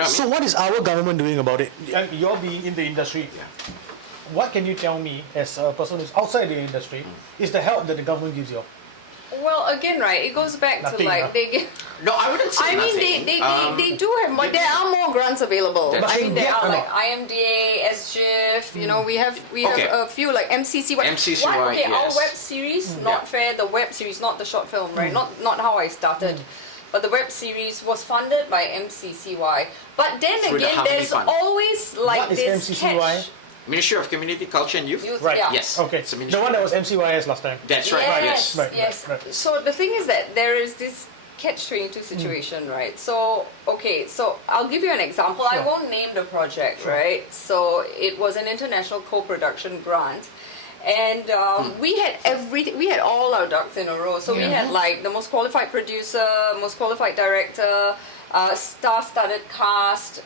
know what I So mean? what is our government doing about it? You're being in the industry. What can you tell me as a person who's outside the industry is the help that the government gives you? Well, again, right, it goes back Nothing, to like huh? they give. No, I wouldn't say I mean, nothing. they do have more. There are more grants available. That's I mean, there true. are Yeah, like IMDA, SGIF. You know, we have Okay. a few like MCCY. MCCY, What? Okay, our yes. web series, not Yeah. fair. The web series, not the short film, right? Not how I started. But the web series was funded by MCCY. But then Through the again, Harmony there's Fund. always like What is this MCCY? catch. Ministry of Community, Culture and Youth? Youth, Right. yeah. Yes. Okay. It's a The ministry. one that was MCYS last time. That's right. Yes, Right, yes. right, right. So the thing is that there is this catch-22 situation, right? So, okay, so I'll give you an example. I Sure. won't name the project, right? So it was an international co-production grant. And we had everything. We had all our ducks in a row. So we had like the most qualified producer, most qualified director, star-studded cast.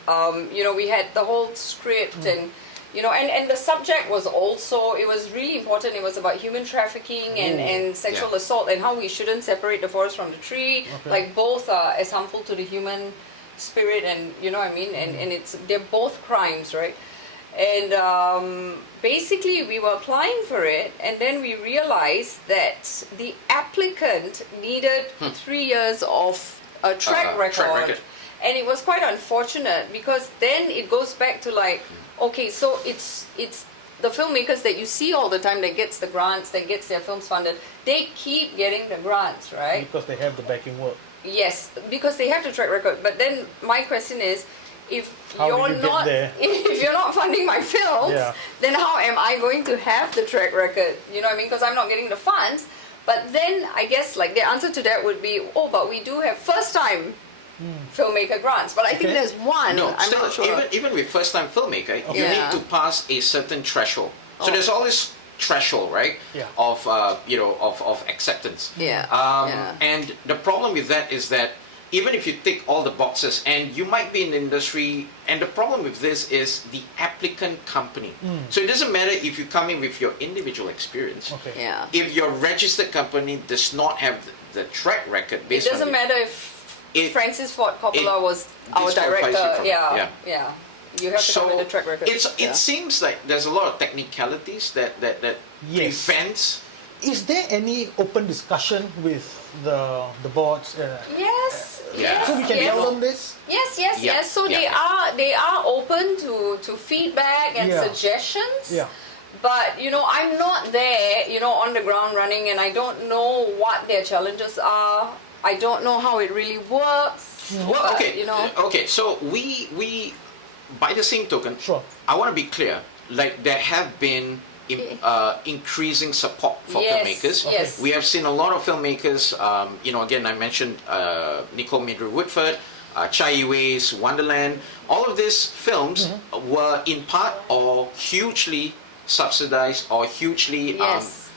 You know, we had the whole script and. You know, and the subject was also, it was really important. It was about human trafficking and sexual Yeah. assault and how we shouldn't separate the forest from the tree. Okay. Like both are as harmful to the human spirit and, you know what I mean? And they're both crimes, right? And basically we were applying for it and then we realized that the applicant needed 3 years of a track record. And it was quite unfortunate because then it goes back to like, okay, so it's the filmmakers that you see all the time that gets the grants, that gets their films funded, they keep getting the grants, right? Because they have the backing work. Yes, because they have the track record. But then my question is, if How you're did you get not there? if you're not funding my films, Yeah. then how am I going to have the track record? You know what I mean? Because I'm not getting the funds. But then I guess like the answer to that would be, oh, but we do have first time filmmaker grants. But I think Okay. there's one. No, I'm still, not sure. even with first-time filmmaker, you Yeah. need to pass a certain threshold. So Oh. there's all this threshold, right? Yeah. Of of acceptance. Yeah. And the problem with that is that even if you tick all the boxes, and you might be in the industry, and the problem with this is the applicant company. So it doesn't matter if you come in with your individual experience. Okay. Yeah. If your registered company does not have the track record It based on doesn't matter if Francis Ford Coppola was our disqualifies you director. from it, Yeah. You have to come with the track record. It seems like there's a lot of technicalities that Yes. prevents. Is there any open discussion with the boards? Yes. Yeah. Yes. So we can yes. tell them this? Yes. Yeah, So yeah. they are open to feedback and Yeah. suggestions. Yeah. But you know, I'm not there, you know, on the ground running, and I don't know what their challenges are. I don't know how it really works. Well, but, okay, you know. okay. So we by the same token, Sure. I want to be clear. Like there have been increasing support for Yes, filmmakers. yes. We have seen a lot of filmmakers. You know, again, I mentioned Nicole Midru Woodford, Chai Wei's Wonderland. All of these films were in part or hugely subsidized or hugely Yes.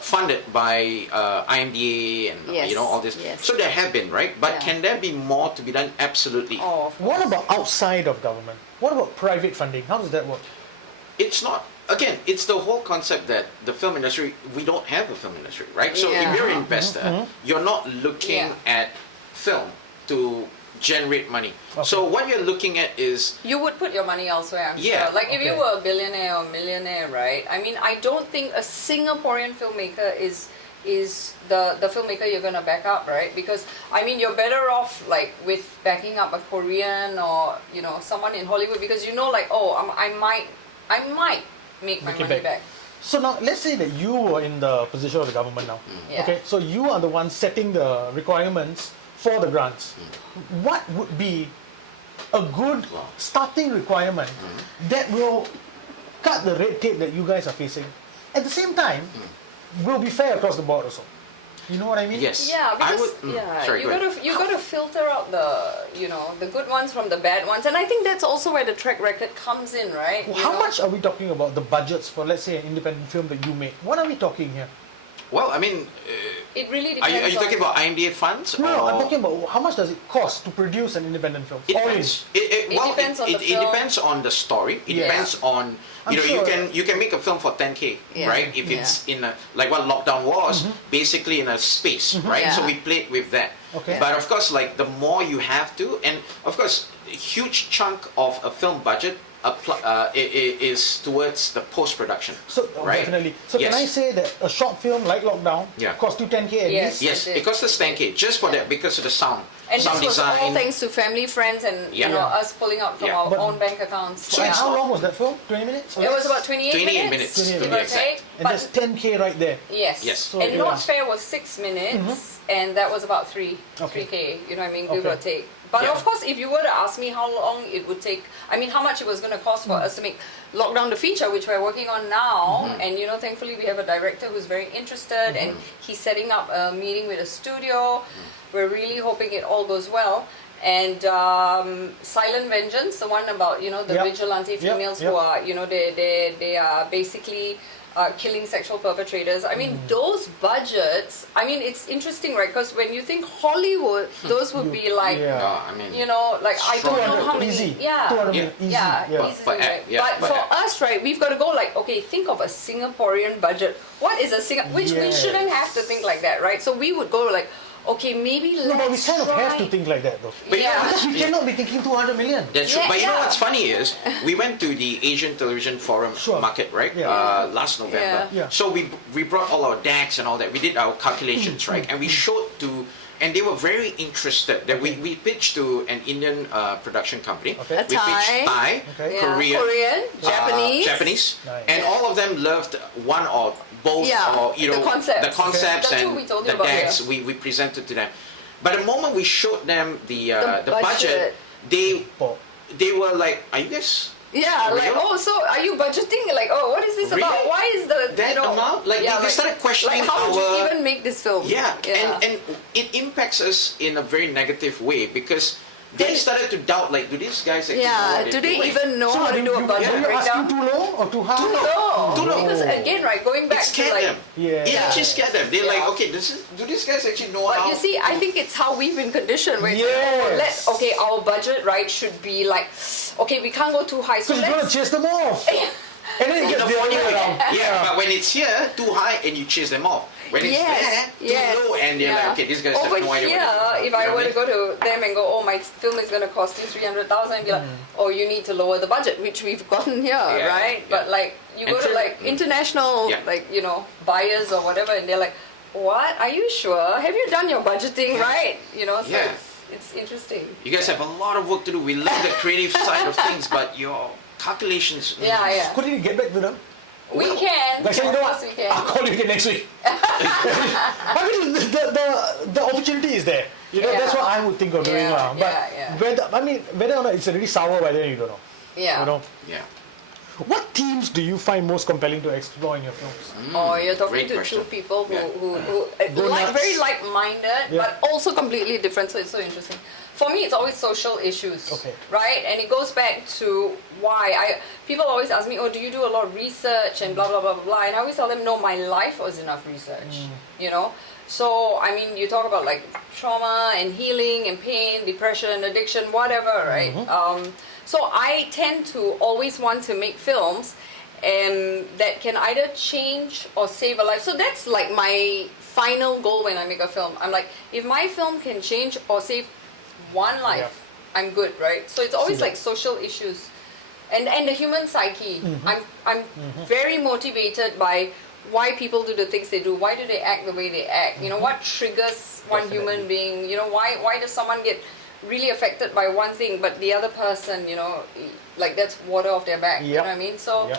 funded by IMDA and Yes, you know all this. yes. So there have been, right? But Yeah. can there be more to be done? Absolutely. Oh, What about outside of government? What about private funding? How does that work? It's not. Again, it's the whole concept that the film industry, we don't have a film industry, right? So Yeah. if you're an investor, you're not looking Yeah. at film to generate money. Okay. So what you're looking at is you would put your money elsewhere, I'm Yeah, sure. Like if you okay. were a billionaire or millionaire, right? I mean, I don't think a Singaporean filmmaker is the filmmaker you're gonna back up, right? Because I mean, you're better off like with backing up a Korean or you know someone in Hollywood because you know like I might make my Make it money back. back. So now, let's say that you were in the position of the government now. Yeah. Okay, so you are the one setting the requirements for the grants. What would be a good starting requirement that will cut the red tape that you guys are facing? At the same time, will be fair across the board also. You know what I mean? yes. Yeah, I because would. you go ahead. gotta filter out the good ones from the bad ones, and I think that's also where the track record comes in, right? You How know? much are we talking about the budgets for, let's say, an independent film that you make? What are we talking here? Well, I mean, It really are depends. you talking about IMDA funds? No, or? I'm talking about how much does it cost to produce an independent film? It All in. depends. It depends on the it film. depends on the story. It Yeah. depends on I'm sure. you can make a film for 10K, Yeah. right? If it's in a like what Lockdown was, basically in a space, right? So Yeah. we played with that. Okay. But of course, like the more you have to, and of course, huge chunk of a film budget is towards the post-production. So right? definitely. So Yes. can I say that a short film like Lockdown Yeah. cost you 10K at Yes. least? Yes, It did. it costs us 10K just for that, because of the sound, And sound this was all design. thanks to family, friends, and Yeah. you know us pulling out from Yeah. our But- own bank accounts. So And it's how not- long was that film? 20 minutes? It was about 28 28 minutes, minutes, to give be or exact. take. And But that's 10K right there. yes, Yes. So and yeah. Not Fair was 6 minutes, and that was about Okay. 3K. You know what I mean, give or Okay. take. But Yeah. of course, if you were to ask me how long it would take, I mean, how much it was going to cost for us to make Lockdown the feature, which we're working on now, and you know, thankfully we have a director who's very interested, and he's setting up a meeting with a studio. We're really hoping it all goes well. And Silent Vengeance, the one about you know the Yep. vigilante Yep, females yep. who are you know they are basically killing sexual perpetrators. I mean, those budgets. I mean, it's interesting, right? Because when you think Hollywood, those would be like, Yeah. No, I mean, you know, like I don't know 200, how many. easy. Yeah. 200 Yeah. million, easy. Yeah, Yeah. easily, But, right? yeah, but but- for us, right, we've got to go like, okay, think of a Singaporean budget. What is a which we Yes. shouldn't have to think like that, right? So we would go like, okay, maybe let's No, but we kind of try. have to think like that though. But you know Yeah. what? Because we cannot be thinking 200 million. That's true. Yeah, But you know yeah. what's funny is we went to the Asian Television Forum Sure. market, right? Yeah. Last November. Yeah. Yeah. So we brought all our decks and all that. We did our calculations, right? And we showed to, and they were very interested. That we pitched to an Indian production company. Okay. A We pitched Thai. Thai, Okay. Yeah. Korean, Japanese. Nice. and all of them loved one or both, Yeah, or you the know, concepts. the concepts That's and what we told you the about, decks yeah. we presented to them. But the moment we showed them the budget, budget. Oh. they were like, "Are you guys Yeah, like, Real? oh, so are you budgeting? Like, oh, what is this Really? about? Why is the that you know, amount?" Like yeah, they started questioning like, how our did you even make this film? yeah, and it impacts us in a very negative way because they started to doubt, like, do these guys actually know yeah. what Do they're they doing? even know how to do a budget were you breakdown? asking too low or too high? Too low. Too low. Because again, right, going It back to scared like. them. Yeah. It actually scared them. They're like, Yeah. okay, do these guys actually know But how? you see, I think it's how we've been conditioned. Where it's Yes. okay, our budget, right, should be like, okay, we can't go too high. So Because you're going to chase them off. And then it gets the other way around. Yeah, but when it's here, too high, and you chase them off. When it's there, too low, and they're like, okay, these guys Over have no idea here, what they're doing. if I You know were what to go to them and go, oh, my film is going to cost you 300,000, and be like, oh, you need to lower the budget, which we've gotten here, Yeah, right? yeah. But like, you And go to true. like international, Yeah. like, you know, buyers or whatever, and they're like, what? Are you sure? Have you done your budgeting right? You know, so Yeah. it's interesting. You guys have a lot of work to do. We love the creative side of things, but your calculations. Yeah, yeah. Couldn't you get back to them? We Well, can. Like, say, you know Of what? course we can. I'll call you again next week. I mean, the opportunity is there. You know, Yeah. that's what I would think of doing. Yeah, lah. But yeah. whether or not it's already sour by then, you don't know. Yeah. You know, Yeah. what themes do you find most compelling to explore in your films? Or you're talking Great to question. two people who, Yeah. who Go like nuts. very like-minded, Yeah. but also completely different. So it's so interesting. For me, it's always social issues, Okay. right? And it goes back to why people always ask me, "Oh, do you do a lot of research and blah blah blah blah blah?" And I always tell them, "No, my life was enough research." You know. So I mean, you talk about like trauma and healing and pain, depression, addiction, whatever, right? So I tend to always want to make films that can either change or save a life. So that's like my final goal when I make a film. I'm like, if my film can change or save one life, I'm good, right? So it's always like social issues and the human psyche. I'm very motivated by why people do the things they do. Why do they act the way they act? You know, what triggers one human being? You know, why does someone get really affected by one thing, but the other person, you know, like that's water off their back. You know what I mean? So,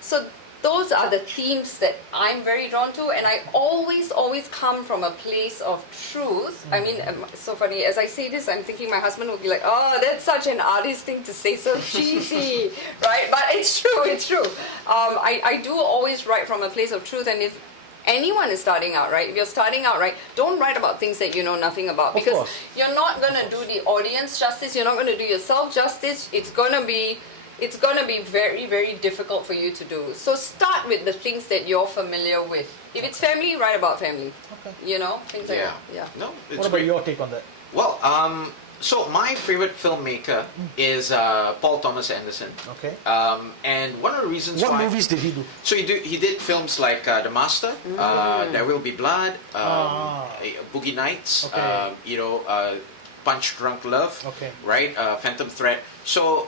so those are the themes that I'm very drawn to, and I always come from a place of truth. I mean, it's so funny. As I say this, I'm thinking my husband will be like, "Oh, that's such an artist thing to say, so cheesy," right? But it's true. It's true. I do always write from a place of truth, and if anyone is starting out, right? If you're starting out, right, don't write about things that you know nothing about, because course. you're not gonna do the audience justice. You're not gonna do yourself justice. It's gonna be very, very difficult for you to do. So start with the things that you're familiar with. If it's family, write about family. Okay. You know, things like Yeah. that. Yeah. No, it's What about great. your take on that? Well, so my favorite filmmaker is Paul Thomas Anderson. Okay. And one of the reasons What why movies did he do? So he did films like The Master, There Will Be Blood, Boogie Nights, Okay. Punch Drunk Love, Okay. right? Phantom Thread. So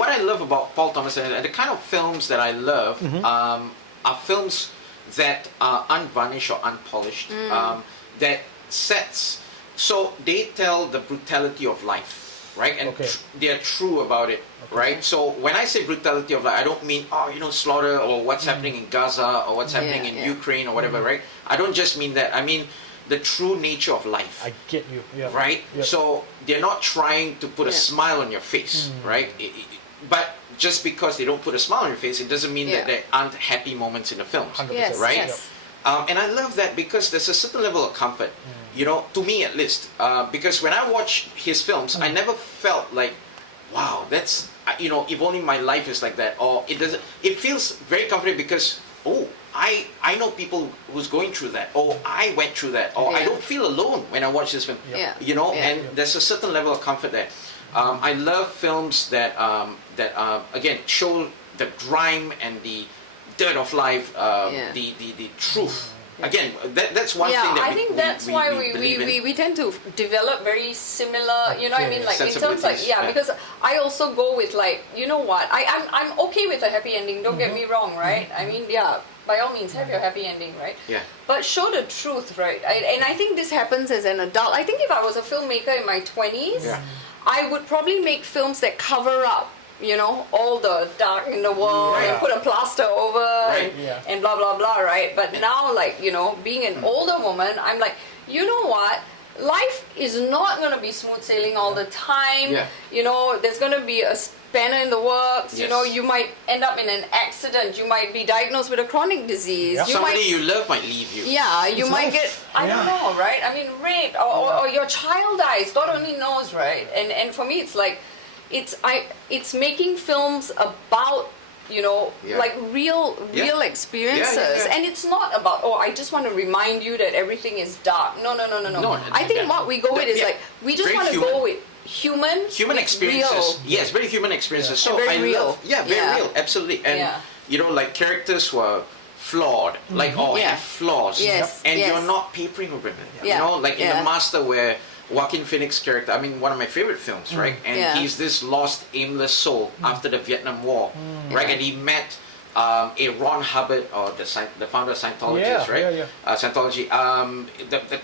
what I love about Paul Thomas and the kind of films that I love are films that are unvarnished or unpolished, that sets. So they tell the brutality of life, right? And Okay. they are true about it, right? So when I say brutality of life, I don't mean slaughter or what's happening in Gaza or what's happening in Ukraine or whatever, right? I don't just mean that. I mean the true nature of life. I get you. Yeah. Right? Yeah. So they're not trying to put a smile on your face, right? But just because they don't put a smile on your face, it doesn't mean that there aren't happy moments in the films, 100%. Yes, right? yes. And I love that because there's a certain level of comfort, to me at least. Because when I watch his films, I never felt like, wow, that's, if only my life is like that. Or it doesn't, it feels very comforting because, I know people who's going through that, or I went through that, or I don't feel alone when I watch this film. And there's a certain level of comfort there. I love films that again show the grime and the dirt of life, the truth. Again, that's one thing that I think that's why we tend to develop very similar, you know what I mean, like in terms like, because I also go with like, you know what, I'm okay with a happy ending, don't get me wrong, right? I mean, by all means have your happy ending, right? Yeah. But show the truth, right? And I think this happens as an adult. I think if I was a filmmaker in my 20s, I would probably make films that cover up, all the dark in the world and put a plaster over and blah, blah, blah, right? But now, like, being an older woman, I'm like, you know what? Life is not going to be smooth sailing all the time. There's going to be a spanner in the works. You might end up in an accident. You might be diagnosed with a chronic disease. Somebody you love might leave you. You might get, I don't know, right? I mean, raped or your child dies. God only knows, right? And for me, it's like, it's making films about like real experiences, and it's not about I just want to remind you that everything is dark. No. I think what we go with is like we just want to go with human experiences. Real. Yes, very human experiences. So very I real. love, very real, absolutely. And like characters were flawed, like have flaws, and you're not papering over it. Like in The Master, where Joaquin Phoenix character, I mean, one of my favorite films, right? And he's this lost, aimless soul after the Vietnam War, right? And he met a Ron Hubbard, or the founder of Scientology, right? Scientology. The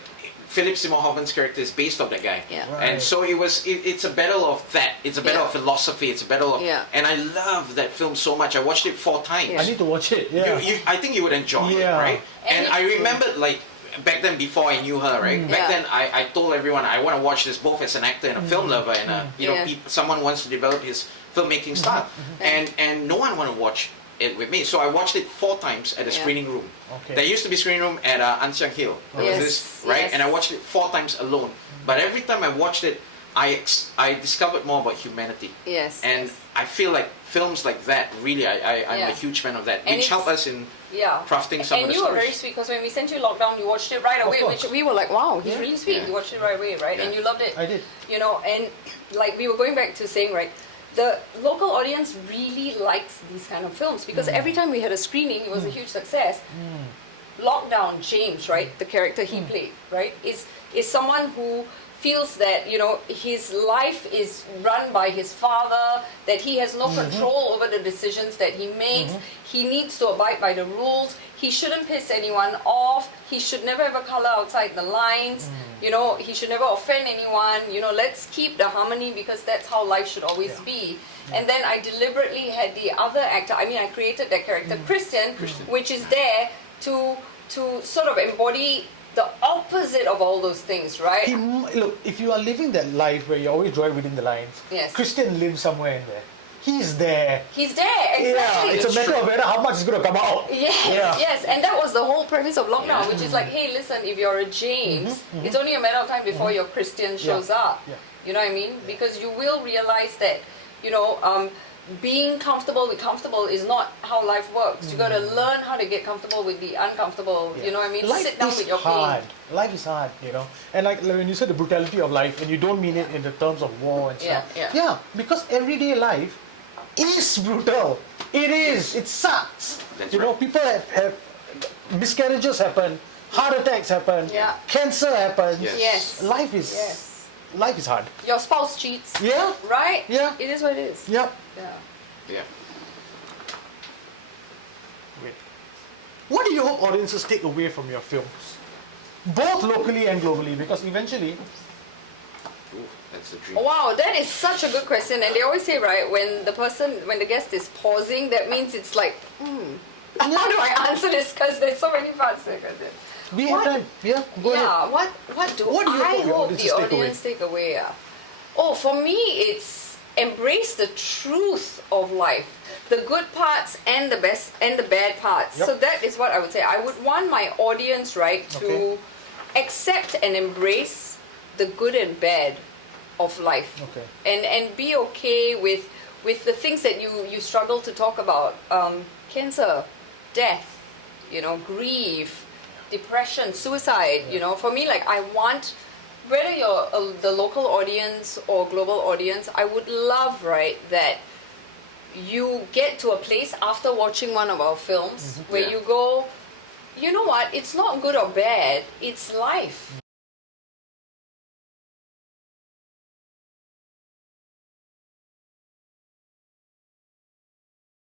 Philip Seymour Hoffman's character is based on that guy, and so it's a battle of that. It's a battle of philosophy. It's a battle of, and I love that film so much. I watched it 4 times. I need to watch it. I think you would enjoy it, right? And I remembered like. Back then, before I knew her, right? Back then, I told everyone I want to watch this both as an actor and a film lover, and someone wants to develop his filmmaking style, and no one wanted to watch it with me. So I watched it 4 times at a screening room. There used to be a screening room at An Siang Hill. There was this, right? And I watched it 4 times alone. But every time I watched it, I discovered more about humanity. And I feel like films like that, really, I'm a huge fan of that, which help us in crafting some of the stories. And you were very sweet because when we sent you lockdown, you watched it right away, which we were like, wow, he's really sweet. You watched it right away, right? And you loved it. I did. And like we were going back to saying, right, the local audience really likes these kind of films because every time we had a screening, it was a huge success. Lockdown, James, right, the character he played, right, is someone who feels that his life is run by his father, that he has no control over the decisions that he makes. He needs to abide by the rules. He shouldn't piss anyone off. He should never have a color outside the lines. He should never offend anyone. Let's keep the harmony because that's how life should always be. And then I deliberately had the other actor, I created that character, Christian, which is there to sort of embody the opposite of all those things, right? Look, if you are living that life where you always draw within the lines, Christian lives somewhere in there. He's there. He's there, exactly. It's a matter of whether how much is going to come out. Yes. And that was the whole premise of lockdown, which is like, hey, listen, if you're a James, it's only a matter of time before your Christian shows up. You know what I mean? Because you will realize that, being comfortable with comfortable is not how life works. You got to learn how to get comfortable with the uncomfortable. You know what I mean? Life Sit down is with your hard. pain. Life is hard, And like when you say the brutality of life, and you don't mean it in the terms of war and stuff. Because everyday life is brutal. It is. It sucks. That's People have miscarriages happen. Heart attacks happen. Yeah. Cancer happens. Yes. Yes. Life is hard. Your spouse cheats. Yeah. Right? Yeah. It is what it is. Yep. Yeah. Yeah. Wait. What do you hope audiences take away from your films? Both locally and globally, because eventually, Ooh, that's a dream. Wow, that is such a good question. And they always say, right, when the guest is pausing, that means it's like, how do I answer this? Because there's so many parts to the question. we have time. Yeah, go ahead. Yeah, what do What do you I hope your hope audiences the take away? audience take away? Oh, for me, it's embrace the truth of life, the good parts and the best and the bad parts. Yep. So that is what I would say. I would want my audience, right, to Okay. accept and embrace the good and bad of life, Okay. and be okay with the things that you struggle to talk about, cancer, death, grief, depression, suicide. For me, like, I want, whether you're the local audience or global audience, I would love, right, that you get to a place after watching one of our films where Yeah. you go, you know what, it's not good or bad, it's life.